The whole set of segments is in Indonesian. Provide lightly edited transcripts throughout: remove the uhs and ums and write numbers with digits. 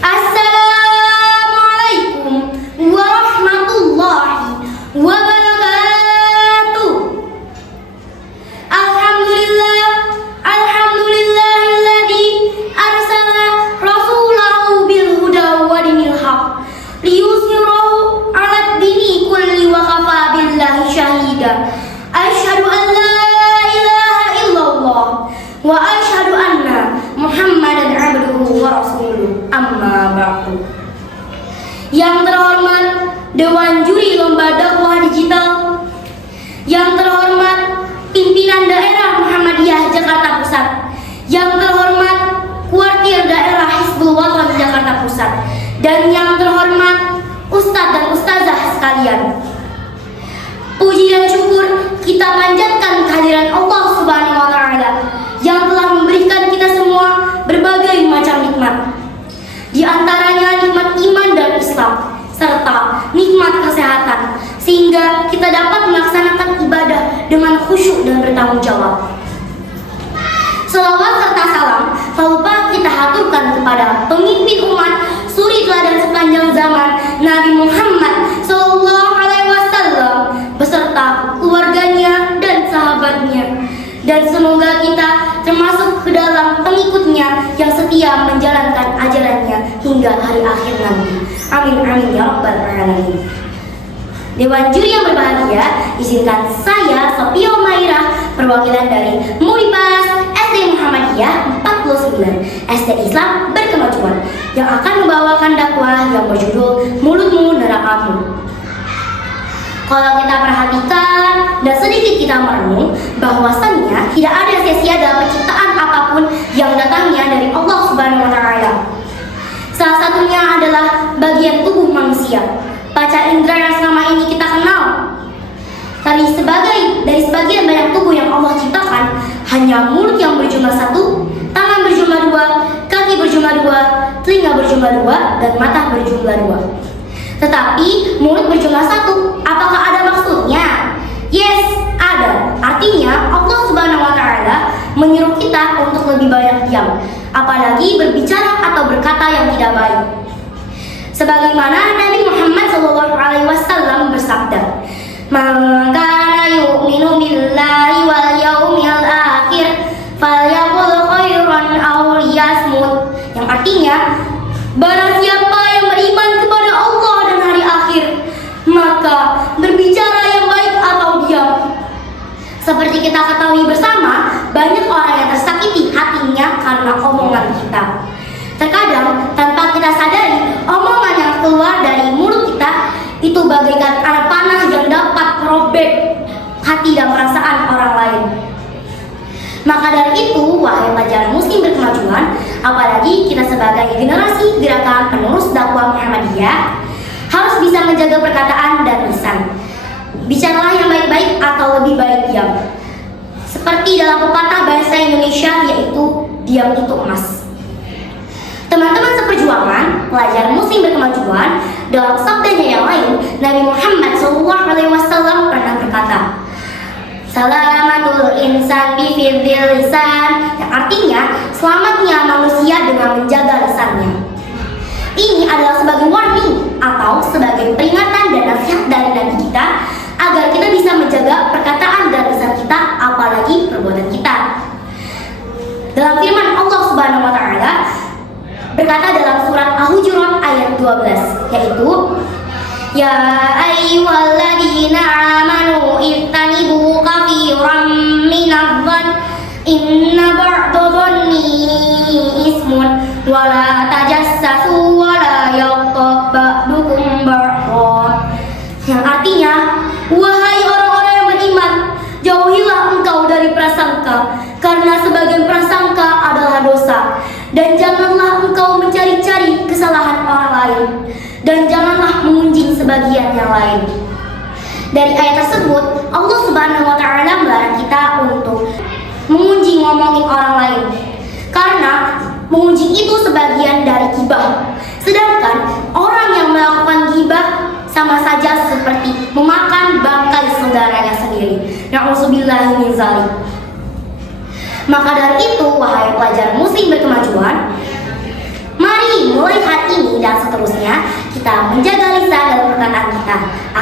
Assalamualaikum warahmatullahi wabarakatuh. Alhamdulillahilladzi arsala rasulahu bil huda wa dinil haq liyuzhirahu 'alad dini kulli wa kafa billahi syahida. Asyhadu an la ilaha illallah wa asyhadu anna Muhammadan abduhu wa rasuluh. Amma ba'du. Yang terhormat Dewan Juri Lomba Dakwah Digital, yang terhormat Pimpinan Daerah Muhammadiyah Jakarta Pusat, yang terhormat Kuartir Daerah Hizbul Wathan Jakarta Pusat, dan yang terhormat Ustadz dan Ustazah sekalian. Puji dan syukur kita panjatkan kehadiran Allah Subhanahu wa Ta'ala yang telah memberikan kita semua berbagai macam nikmat. Di antaranya nikmat iman dan Islam, serta nikmat kesehatan, sehingga kita dapat melaksanakan ibadah dengan khusyuk dan bertanggung jawab. Salawat serta salam tak lupa kita haturkan kepada pemimpin umat, suri teladan sepanjang zaman, Nabi Muhammad SAW beserta keluarganya dan sahabatnya. Dan semoga kita termasuk ke dalam pengikutnya yang setia menjalankan ajarannya hingga hari akhir nanti. Amin amin ya rabbal alamin. Dewan juri yang berbahagia, izinkan saya Sophia Mairah, perwakilan dari Muripas SD Muhammadiyah 49 SD Islam Berkemajuan, yang akan membawakan dakwah yang berjudul Mulutmu Nerakamu. Kalau kita perhatikan dan sedikit kita merenung, bahwasannya tidak ada sia-sia dalam penciptaan apapun yang datangnya dari Allah Subhanahu wa Ta'ala. Salah satunya adalah bagian tubuh manusia, panca indera yang selama ini kita kenal. Dari sebagian banyak tubuh yang Allah ciptakan, hanya mulut yang berjumlah satu, tangan berjumlah dua, kaki berjumlah dua, telinga berjumlah dua, dan mata berjumlah dua. Tetapi mulut berjumlah satu, apakah ada maksudnya? Yes, ada. Artinya Allah Subhanahu wa Ta'ala menyuruh kita untuk lebih banyak diam, apalagi berbicara atau berkata yang tidak baik. Sebagaimana Nabi Muhammad SAW bersabda, "Man kana yu'minu billahi wal yawmil akhir falyaqul khairan aw liyasmut." Yang artinya, barang siapa yang beriman kepada Allah dan hari akhir, maka berbicara yang baik atau diam. Seperti kita ketahui bersama, banyak orang yang tersakiti hatinya karena omongan kita. Terkadang tanpa kita sadari, omongan yang keluar dari mulut kita itu bagaikan anak panah yang dapat merobek hati dan perasaan orang lain. Maka dari itu, wahai pelajar muslim berkemajuan, apalagi kita sebagai generasi gerakan penerus dakwah Muhammadiyah, harus bisa menjaga perkataan dan lisan. Bicaralah yang baik-baik atau lebih baik diam. Seperti dalam pepatah bahasa Indonesia, yaitu diam itu emas. Teman-teman seperjuangan, pelajar muslim berkemajuan, dalam sabdanya yang lain, Nabi Muhammad SAW pernah berkata, "Salamatul insan bifidil lisan," yang artinya selamatnya manusia dengan menjaga lisannya. Ini adalah sebagai warning atau sebagai peringatan dan nasihat dari Nabi kita agar kita bisa menjaga perkataan dan lisan kita, apalagi perbuatan kita. Dalam firman Allah Subhanahu wa Ta'ala berkata dalam surat Al-Hujurat ayat 12, yaitu, "Ya ayyuhalladzina amanu ijtanibu katsiran minadh-dhann inna ba'dadh-dhanni ismun wa la tajassasu wa la yaghtab ba'dukum ba'dha." Yang artinya, wahai orang-orang yang beriman, jauhilah engkau dari prasangka, karena sebagian prasangka adalah dosa. Dan janganlah engkau mencari-cari kesalahan orang lain, dan janganlah mengunjing sebagian yang lain. Dari ayat tersebut, Allah Subhanahu wa Ta'ala melarang kita untuk mengunjing ngomongin orang lain, karena mengunjing itu sebagian dari ghibah. Sedangkan orang yang melakukan ghibah sama saja seperti memakan bangkai saudaranya sendiri. Na'udzubillahi min dzalik. Maka dari itu, wahai pelajar muslim berkemajuan, mari mulai hari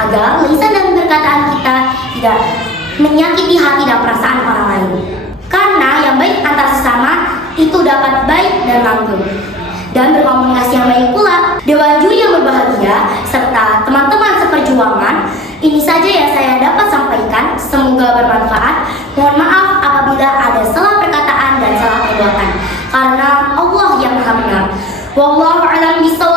agar lisan dan perkataan kita tidak menyakiti hati dan perasaan orang lain. Karena yang baik antar sesama itu dapat baik dan langgeng. Dan berkomunikasi yang baik pula. Dewan juri yang berbahagia serta teman-teman seperjuangan, ini saja yang saya dapat sampaikan. Semoga bermanfaat. Mohon maaf apabila ada salah perkataan dan salah perbuatan, karena Allah yang Maha Benar. Wallahu a'lam bishawab.